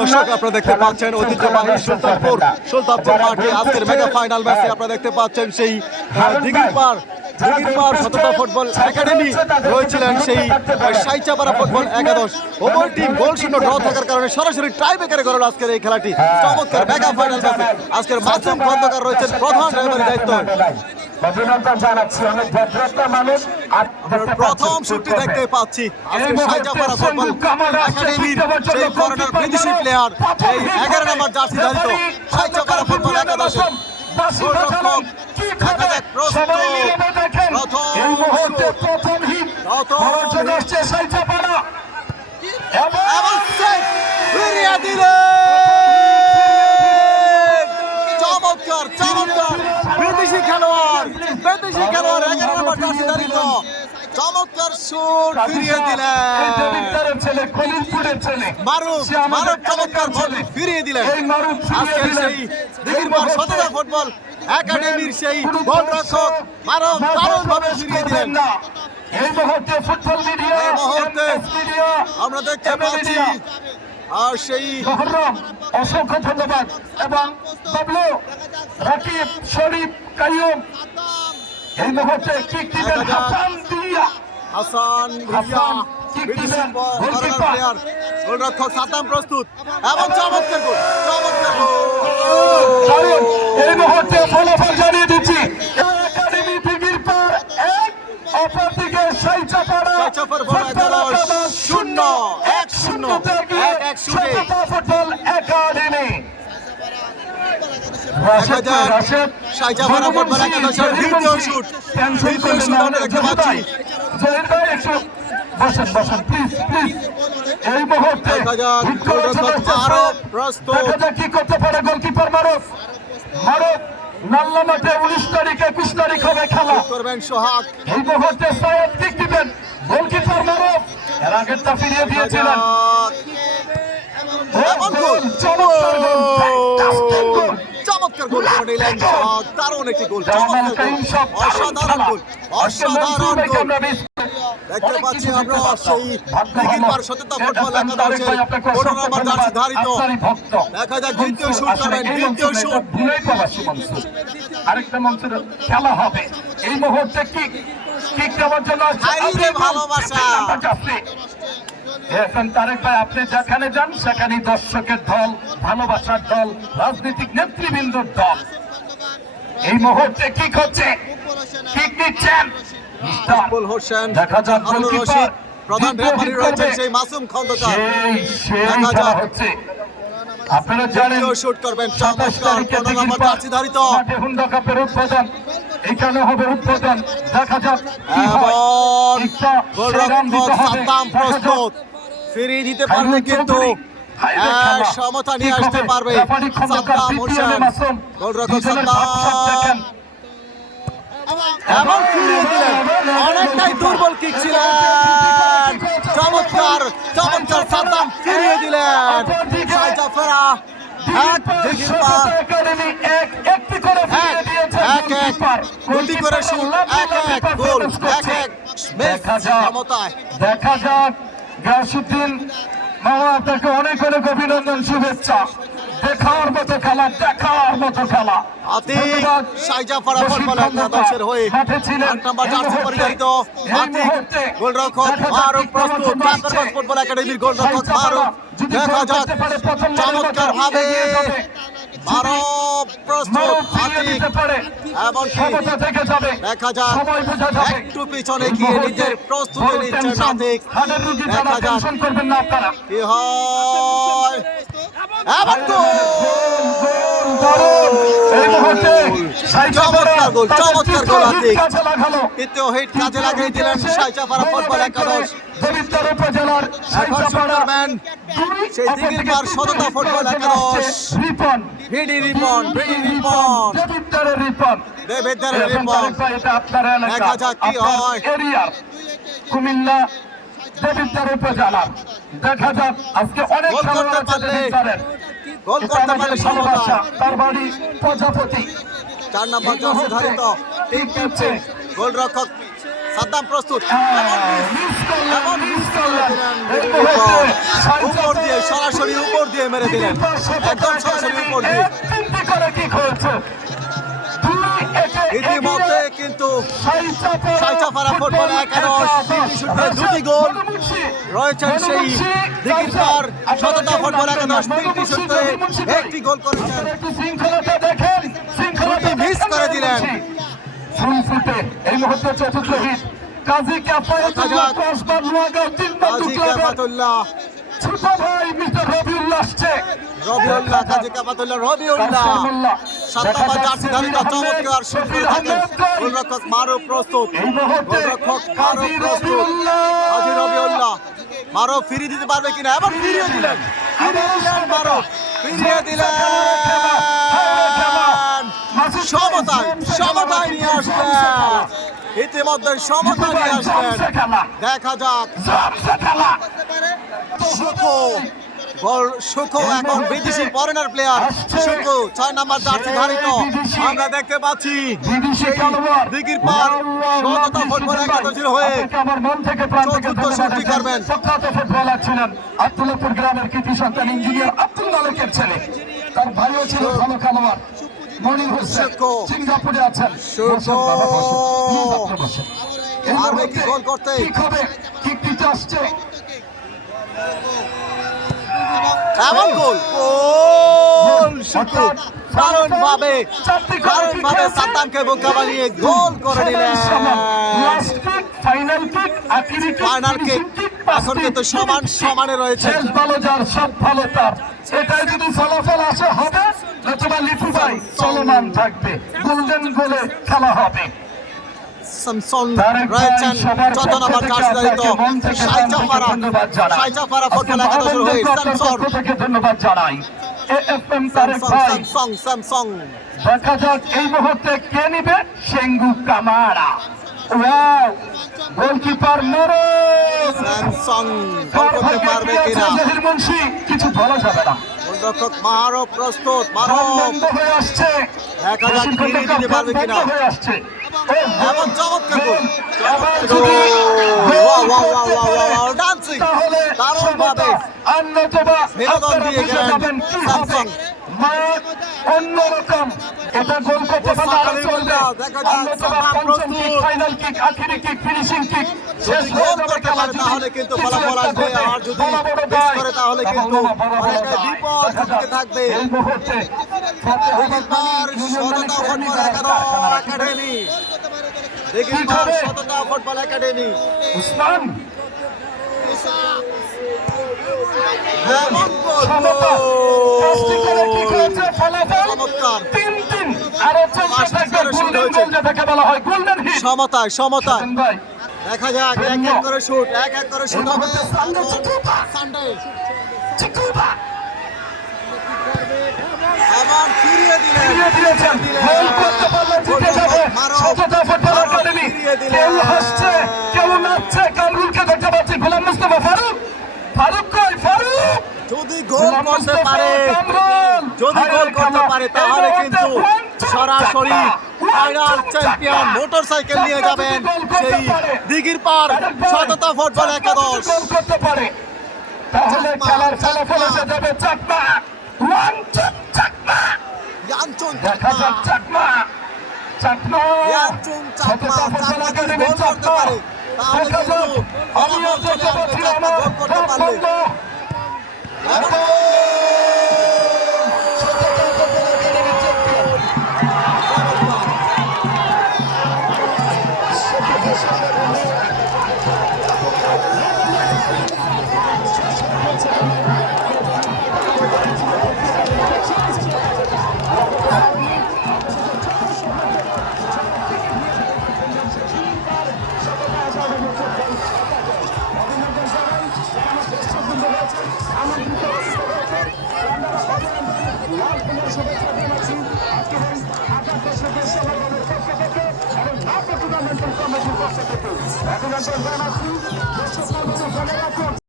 দর্শক আপনারা দেখতে পাচ্ছেন ঐতিহ্যবাহী সুলতানপুর মাঠে আজকের মেগা ফাইনাল ম্যাচে আপনারা দেখতে পাচ্ছেন সেই দিঘির পার সততা ফুটবল একাডেমি রয়েছিলেন সেই সাইচাপাড়া ফুটবল একাদশ। উভয় টিম গোল শূন্য ড্র থাকার কারণে সরাসরি টাই ব্রেকারে গড়ল আজকের এই খেলাটি। চমৎকার মেগা ফাইনাল ম্যাচে আজকের মাসুম খন্দকার রয়েছেন প্রধান ড্রাইভারের দায়িত্ব। প্রথম শুটটি দেখতে পাচ্ছি আজকে সাইচাপাড়া ফুটবল একাডেমির সেই ফরেনার বিদেশি প্লেয়ার এই 11 নম্বর জার্সি ধারিত সাইচাপাড়া ফুটবল একাদশের চমৎকার চমৎকার বিদেশি খেলোয়াড় 11 নম্বর জার্সি ধারিত চমৎকার শুট ফিরিয়ে দিলেন মারুফ চমৎকার বল ফিরিয়ে দিলেন আজকে সেই দিঘির পার সততা ফুটবল একাডেমির সেই গোলরক্ষক মারুফ দারুণভাবে ফিরিয়ে দিলেন। এই মুহূর্তে আমরা দেখতে পাচ্ছি আর সেই অসংখ্য ধন্যবাদ এবং বাবলু রাকিব শরীফ কাইয়ুম এই মুহূর্তে কিক দিবেন হাসান গোলরক্ষক সাদ্দাম প্রস্তুত এবং চমৎকার গোল এই মুহূর্তে ফলাফল জানিয়ে দিচ্ছি একাডেমি দিঘির পার 1 অপরদিকে সাইচাপাড়া শূন্য 1-0 ফুটবল একাডেমি সাইচাপাড়া ফুটবল একাদশের দ্বিতীয় শুট আমরা দেখতে পাচ্ছি। এই মুহূর্তে আরো প্রস্তুত কি করতে পারে গোলকিপার মারুফ নাল্লা মাঠে 19 তারিখ 21 তারিখ হবে খেলা করবেন সোহাগ। এই মুহূর্তে সৈয়দ কিক দিবেন গোলকিপার মারুফ এর আগেরটা ফিরিয়ে দিয়েছিলেন চমৎকার গোল করে নিলেন দারুণ একটি গোল অসাধারণ গোল দেখতে পাচ্ছি আমরা সেই দিঘির পার সততা ফুটবল একাদশের 15 নম্বর জার্সি ধারিত দেখা যাক দ্বিতীয় শুট করবেন দ্বিতীয় শুট আরেকটা মঞ্চের খেলা হবে এই মুহূর্তে কিক দেওয়ার জন্য ভালোবাসা এখন তারেক ভাই আপনি যেখানে যান সেখানে দর্শকের দল ভালোবাসার দল রাজনৈতিক নেতৃবৃন্দর দল এই মুহূর্তে কিক হচ্ছে কিক দিচ্ছেন হোসেন দেখা যাক গোলকিপার প্রধান রেফারি রয়েছেন সেই মাসুম খন্দকার দেখা যাক হচ্ছে আপনারা জানেন শুট করবেন চমৎকার 15 নম্বর জার্সি ধারিত হুন্ডা কাপের উদ্বোধন এখানে হবে উদ্বোধন দেখা যাক কি হয় গোলরক্ষক সাদ্দাম প্রস্তুত ফিরিয়ে দিতে পারবে কিন্তু সমতা নিয়ে আসতে পারবে সাদ্দাম হোসেন গোলরক্ষক সাদ্দাম এবং ফিরিয়ে দিলেন অনেকটাই দুর্বল কিক ছিলেন চমৎকার সাদ্দাম ফিরিয়ে দিলেন সাইচাপাড়া দুটি করে শুট 1-1 গোল 1-1 সমতায় দেখা যাক গাসুদ্দিন মামা আপনাকে অনেক অভিনন্দন শুভেচ্ছা দেখার মতো খেলা সাইচাপাড়া ফুটবল একাদশের হয়ে 8 নম্বর জার্সি পরিধারিত গোলরক্ষক মারুফ প্রস্তুত ফুটবল একাডেমির গোলরক্ষক মারুফ দেখা যাক চমৎকার ভাবে মারুফ প্রস্তুত এবং দেখা যাক একটু পিছনে গিয়ে নিজের প্রস্তুতি নিচ্ছেন নাতিক দেখা যাক কি হয় চমৎকার গোল তৃতীয় হিট কাজে লাগিয়ে দিলেন সাইচাপাড়া ফুটবল একাদশ সেই দিঘির পার সততা ফুটবল একাদশ ভিডি রিপন দেবেদারের রিপন দেখা যাক কি হয় কুমিল্লা দেবিদ্দার উপজেলা দেখা যাক আজকে অনেক গোল করতে পারলে সমতা তার বাড়ি প্রজাপতি 4 নম্বর জার্সি ধারিত টিম ক্যাপ্টেন গোলরক্ষক সাদ্দাম প্রস্তুত এমন মিস করে দিলেন উপর দিয়ে সরাসরি উপর দিয়ে মেরে দিলেন একদম সরাসরি উপর দিয়ে ইতিমধ্যে কিন্তু সাইচাপাড়া ফুটবল একাদশ তিনটি শূন্যে দুটি গোল রয়েছেন সেই দিঘির পার সততা ফুটবল একাদশ তিনটি শূন্যে একটি গোল করেছেন দুটি মিস করে দিলেন এই মুহূর্তে চতুর্থ হিট কাজী কাফাতুল্লাহ ছোট ভাই মিস্টার রবিউল্লাহ আসছে রবিউল্লাহ কাজী কাফাতুল্লাহ রবিউল্লাহ 7 নম্বর জার্সি ধারী চমৎকার শুট করে থাকেন গোলরক্ষক মারুফ প্রস্তুত গোলরক্ষক মারুফ প্রস্তুত কাজী রবিউল্লাহ মারুফ ফিরিয়ে দিতে পারবে কিনা এবার ফিরিয়ে দিলেন মারুফ ফিরিয়ে দিলেন সমতায় নিয়ে আসলেন ইতিমধ্যে সমতা নিয়ে আসলেন দেখা যাক সুখো এখন বিদেশি ফরেনার প্লেয়ার সুখো 6 নম্বর জার্সি ধারিত আমরা দেখতে পাচ্ছি দিঘির পার সততা ফুটবল একাদশের হয়ে চতুর্থ শুটটি করবেন ফুটবলার ছিলেন আব্দুল্লাহপুর গ্রামের কৃতি সন্তান ইঞ্জিনিয়ার আব্দুল মালিকের ছেলে তার ভাইও ছিল ভালো খেলোয়াড় মনির হোসেন সিঙ্গাপুরে আছেন আর কি গোল করতে কিকটিতে আসছে এমন গোল দারুণ ভাবে সাদ্দামকে বোকা বানিয়ে গোল করে দিলেন ফাইনাল কিক এখন কিন্তু সমানে রয়েছে ভালো যার সব ভালো তার এটাই যদি ফলাফল আসে হবে নতুবা লিপু ভাই চলমান থাকবে গোল্ডেন গোলে খেলা হবে স্যামসং রয়েছেন 14 নম্বর জার্সি ধারিত সাইচাপাড়া ফুটবল একাদশের হয়ে ধন্যবাদ জানাই এএফএম তারেক ভাই স্যামসং দেখা যাক এই মুহূর্তে কে নিবে সেঙ্গু কামারা ওয়াও গোলকিপার মোরো স্যামসং গোল করতে পারবে কিনা জহির মুন্সি কিছু বলা যাবে না গোলরক্ষক মারুফ প্রস্তুত মারুফ বন্ধ হয়ে আসছে দেখা যাক ফিরিয়ে দিতে পারবে কিনা হয়ে আসছে এমন চমৎকার গোল ডান্সিং দারুণ ভাবে বিনোদন দিয়ে গেলেন স্যামসং অন্যরকম এটা গোল করতে পারলে চলবে দেখা যাক ফাইনাল কিক আখেরি কিক ফিনিশিং কিক শেষ গোল করতে পারে তাহলে কিন্তু ফলাফল আসবে আর যদি মিস করে তাহলে কিন্তু অনেকটা বিপদ ঝুঁকিতে থাকবে এই মুহূর্তে সততা ফুটবল একাডেমি দিঘির পার সততা ফুটবল একাডেমি উসমান এমন গোল সমতায় দেখা যাক এক এক করে শুট হবে সানডে আবার ফিরিয়ে দিলেন কেউ হাসছে কেউ নাচছে কামরুলকে দেখতে পাচ্ছি গোলাম মুস্তাফা ফারুক কই ফারুক যদি গোল করতে পারে তাহলে কিন্তু সরাসরি ফাইনাল চ্যাম্পিয়ন মোটরসাইকেল নিয়ে যাবেন সেই দিঘির পার সততা ফুটবল একাদশ করতে পারে তাহলে খেলার ফলাফল এসে যাবে চাকমা ইয়ানচুং দেখা যাক চাকমা যদি গোল করতে পারে তাহলে কিন্তু ফলাফল চলে আসবে চাকমা গোল করতে পারলে